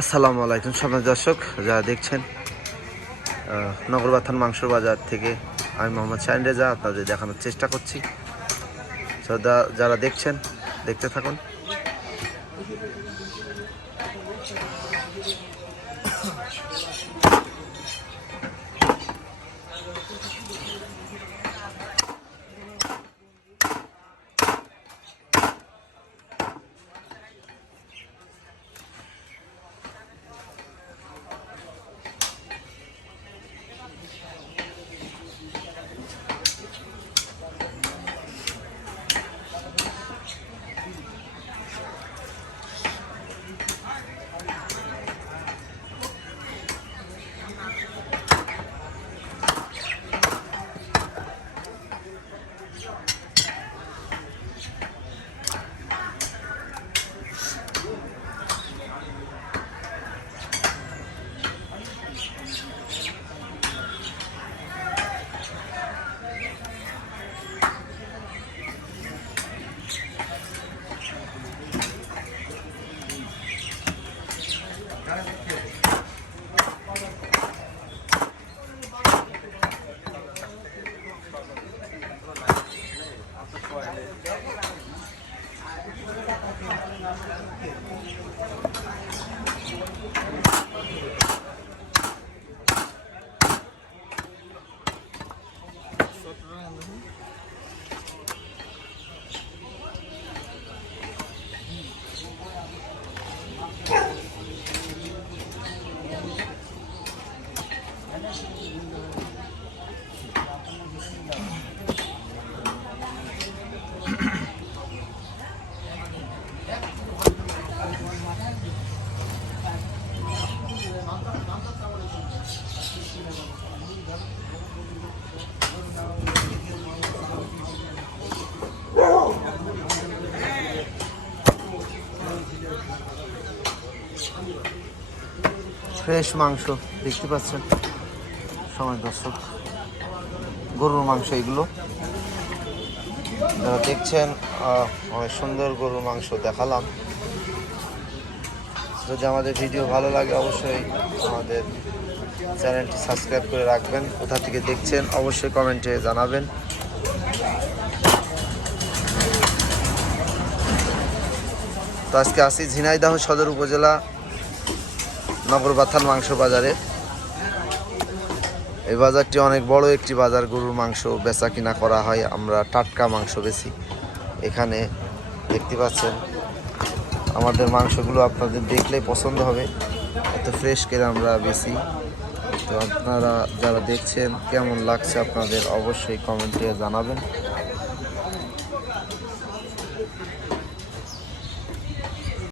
আসসালামু আলাইকুম সম্মানিত দর্শক, যারা দেখছেন নগরবাথান মাংস বাজার থেকে আমি মোহাম্মদ শাহিন রেজা আপনাদের দেখানোর চেষ্টা করছি। যারা দেখছেন দেখতে থাকুন। ফ্রেশ মাংস দেখতে পাচ্ছেন সময় দর্শক, গরুর মাংস এগুলো যারা দেখছেন অনেক সুন্দর গরুর মাংস দেখালাম। যদি আমাদের ভিডিও ভালো লাগে অবশ্যই আমাদের চ্যানেলটি সাবস্ক্রাইব করে রাখবেন। কোথা থেকে দেখছেন অবশ্যই কমেন্টে জানাবেন। তো আজকে আসি ঝিনাইদহ সদর উপজেলা নগরবাথান মাংস বাজারে। এই বাজারটি অনেক বড় একটি বাজার, গরুর মাংস বেচা কিনা করা হয়, আমরা টাটকা মাংস বেশি। এখানে দেখতে পাচ্ছেন আমাদের মাংসগুলো আপনাদের দেখলেই পছন্দ হবে, এত ফ্রেশ করে আমরা বেশি। তো আপনারা যারা দেখছেন কেমন লাগছে আপনাদের অবশ্যই কমেন্টে জানাবেন।